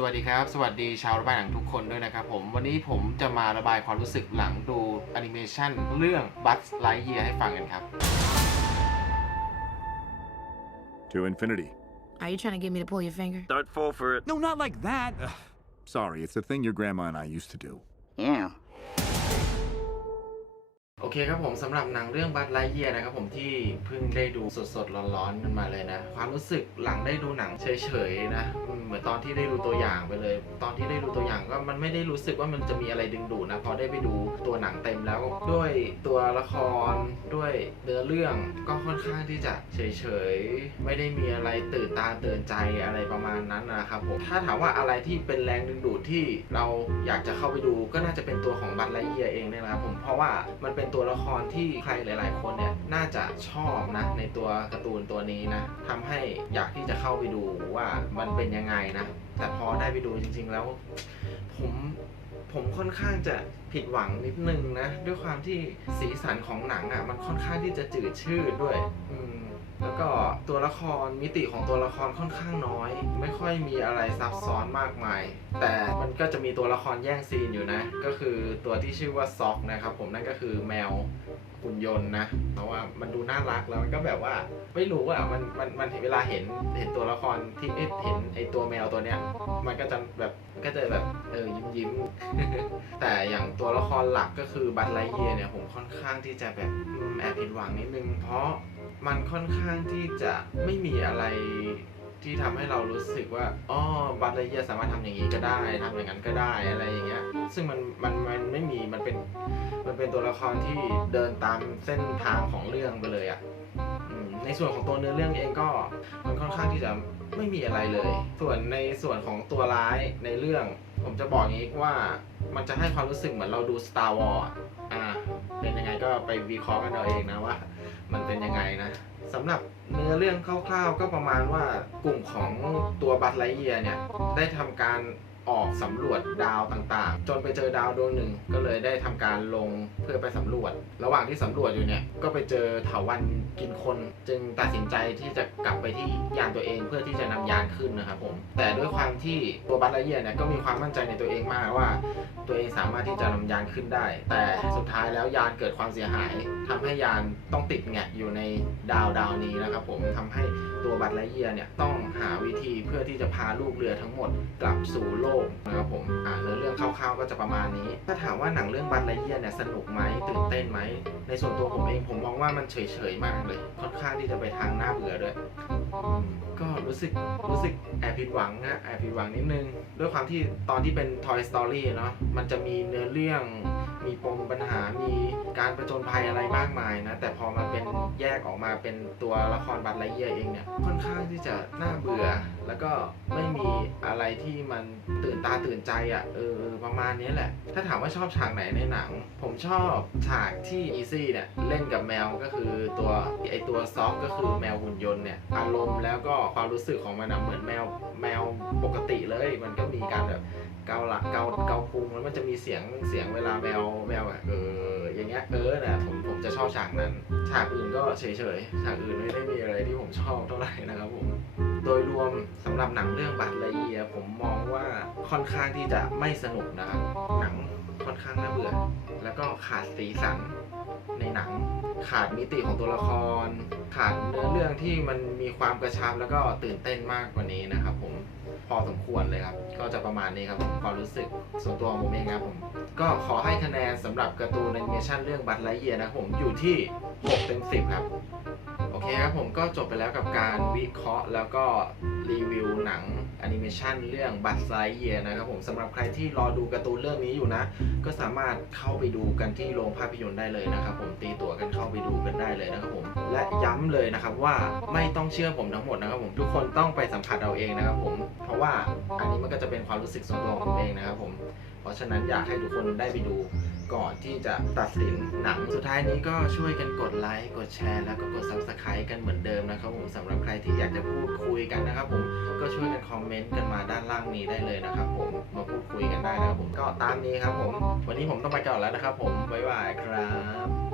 สวัสดีครับ สวัสดีชาวระบายหนังทุกคนด้วยนะครับผมวันนี้ผมจะมาระบายความรู้สึกหลังดูแอนิเมชันเรื่อง Buzz Lightyear ให้ฟังกันครับ To infinity. Are you trying to get me to pull your finger? Don't fall for it. No, not like that. Ugh. Sorry, it's a thing your grandma and I used to do. Yeah. โอเคครับผมสำหรับหนังเรื่อง Buzz Lightyear นะครับผมที่เพิ่งได้ดูสดๆร้อนๆกันมาเลยนะ ความรู้สึกหลังได้ดูหนังเฉยๆนะเหมือนตอนที่ได้ดูตัวอย่างไปเลย ตอนที่ได้ดูตัวอย่างก็มันไม่ได้รู้สึกว่ามันจะมีอะไรดึงดูดนะพอได้ไปดูตัวหนังเต็มแล้วด้วยตัวละครด้วยเนื้อเรื่องก็ค่อนข้างที่จะเฉยๆไม่ได้มีอะไรตื่นตาตื่นใจอะไรประมาณนั้นนะครับผมถ้าถามว่าอะไรที่เป็นแรงดึงดูดที่เราอยากจะเข้าไปดูก็น่าจะเป็นตัวของบัตไลเยียเองเนี่ยนะครับผมเพราะว่ามันเป็นตัวละครที่ใครหลาย ๆ คนเนี่ยน่าจะชอบนะในตัวการ์ตูนตัวนี้นะทำให้อยากที่จะเข้าไปดูว่ามันเป็นยังไงนะ แต่พอได้ไปดูจริง ๆ แล้ว ผมผมค่อนข้างจะผิดหวังนิดนึงนะ ด้วยความที่สีสันของหนังอะมันค่อนข้างที่จะจืดชืดด้วย อืม แล้วก็ตัวละครมิติของตัวละครค่อนข้างน้อย ไม่ค่อยมีอะไรซับซ้อนมากมาย แต่มันก็จะมีตัวละครแย่งซีนอยู่นะ ก็คือตัวที่ชื่อว่าซ็อกนะครับผมนั่นก็คือแมวหุ่นยนต์นะเพราะว่ามันดูน่ารักแล้วมันก็แบบว่าไม่รู้อะมันมันมันเวลาเห็นเห็นตัวละครที่เห็นไอตัวแมวตัวเนี้ยมันก็จะแบบก็จะแบบเออยิ้มยิ้มแต่อย่างตัวละครหลักก็คือบัตไลเยียเนี่ยผมค่อนข้างที่จะแบบแอบผิดหวังนิดนึงเพราะ มันค่อนข้างที่จะไม่มีอะไรที่ทำให้เรารู้สึกว่าอ๋อบัตไลเยียสามารถทำอย่างนี้ก็ได้ทำอย่างนั้นก็ได้อะไรอย่างเงี้ย ซึ่งมันมันมันไม่มีมันเป็นมันเป็นตัวละครที่เดินตามเส้นทางของเรื่องไปเลยอะ่ะ ในส่วนของตัวเนื้อเรื่องเองก็มันค่อนข้างที่จะไม่มีอะไรเลย ส่วนในส่วนของตัวร้ายในเรื่อง ผมจะบอกอย่างนี้ว่ามันจะให้ความรู้สึกเหมือนเราดู Star Wars อะอ่าเป็นยังไงก็ไปวิเคราะห์กันเอาเองนะว่า มันเป็นยังไงนะสำหรับเนื้อเรื่องคร่าวๆ ก็ประมาณว่ากลุ่มของตัวบัตไลเยียเนี่ยได้ทำการ ออกสำรวจดาวต่างๆ จนไปเจอดาวดวงหนึ่งก็เลยได้ทำการลงเพื่อไปสำรวจ ระหว่างที่สำรวจอยู่เนี่ยก็ไปเจอเถาวันกินคน จึงตัดสินใจที่จะกลับไปที่ยานตัวเองเพื่อที่จะนำยานขึ้นนะครับผมแต่ด้วยความที่ตัวบัตไลเยียเนี่ยก็มีความมั่นใจในตัวเองมากว่า ตัวเองสามารถที่จะนำยานขึ้นได้ แต่สุดท้ายแล้วยานเกิดความเสียหายทำให้ยานต้องติดแงกอยู่ในดาวดาวนี้นะครับผมทำให้ตัวบัตไลเยียเนี่ยต้องหาวิธีเพื่อที่จะพาลูกเรือทั้งหมด กลับสู่โลกนะครับผมอ่าเนื้อเรื่องคร่าวๆก็จะประมาณนี้ ถ้าถามว่าหนังเรื่องบัตไลเยียเนี่ยสนุกไหมตื่นเต้นไหม ในส่วนตัวผมเองผมมองว่ามันเฉยๆมากเลย ค่อนข้างที่จะไปทางหน้าเบื่อด้วยอืมก็รู้สึกรู้สึกแอบผิดหวังนะแอบผิดหวังนิดนึง ด้วยความที่ตอนที่เป็น Toy Story เนาะมันจะมีเนื้อเรื่องมีปมปัญหา มีการประจนภัยอะไรมากมายนะ แต่พอมาเป็นแยกออกมาเป็นตัวละครบัตไลเยียเองเนี่ย ค่อนข้างที่จะน่าเบื่อ แล้วก็ไม่มีอะไรที่มันตื่นตาตื่นใจอะ่ะเออประมาณนี้แหละ ถ้าถามว่าชอบฉากไหนในหนัง ผมชอบฉากที่อีซี่เนี่ยเล่นกับแมวก็คือตัวไอตัวซอฟก็คือแมวหุ่นยนต์เนี่ยอารมณ์แล้วก็ความรู้สึกของมันอะเหมือนแมวแมวปกติเลย มันก็มีการแบบเกาหลักเกาเกาพุงแล้วมันจะมีเสียงเสียงเวลาแมวแมวอะเอออย่างเงี้ยเออนะผมผมจะชอบฉากนั้น ฉากอื่นก็เฉยเฉยๆฉากอื่นไม่ได้มีอะไรที่ผมชอบเท่าไหร่นะครับผม ดยรวมสำหรับหนังเรื่องบัตรละเอียผมมองว่าค่อนข้างที่จะไม่สนุกนะครับหนังค่อนข้างน่าเบื่อ แล้วก็ขาดสีสันในหนัง ขาดมิติของตัวละคร ขาดเนื้อเรื่องที่มันมีความกระชับแล้วก็ตื่นเต้นมากกว่านี้นะครับ ผมพอสมควรเลยครับ ก็จะประมาณนี้ครับผมความรู้สึกส่วนตัวของผมเองครับผม ก็ขอให้คะแนนสำหรับการ์ตูนแอนิเมชันเรื่องบัตไลเยียนะครับผมอยู่ที่ 6 เต็ม 10 ครับ เคครับผมก็จบไปแล้วกับการวิเคราะห์แล้วก็รีวิวหนังแอนิเมชันเรื่องบัตไลเยียนะครับผมสำหรับใครที่รอดูการ์ตูนเรื่องนี้อยู่นะ ก็สามารถเข้าไปดูกันที่โรงภาพยนตร์ได้เลยนะครับผมตีตั๋วกันเข้าไปดูกันได้เลยนะครับผมและย้ำเลยนะครับว่าไม่ต้องเชื่อผมทั้งหมดนะครับผมทุกคนต้องไปสัมผัสเอาเองนะครับผมเพราะว่าอันนี้มันก็จะเป็นความรู้สึกส่วนตัวของผมเองนะครับผมเพราะฉะนั้นอยากให้ทุกคนได้ไปดู ก่อนที่จะตัดสินหนัง สุดท้ายนี้ก็ช่วยกันกดไลค์กดแชร์แล้วก็กด subscribe กันเหมือนเดิมนะครับผมสำหรับใครที่อยากจะพูดคุยกันนะครับผมก็ช่วยกันคอมเมนต์กันมาด้านล่างนี้ได้เลยนะครับผมมาพูดคุยกันได้นะครับผมก็ตามนี้ครับผม วันนี้ผมต้องไปก่อนแล้วนะครับผมบ๊ายบายครับ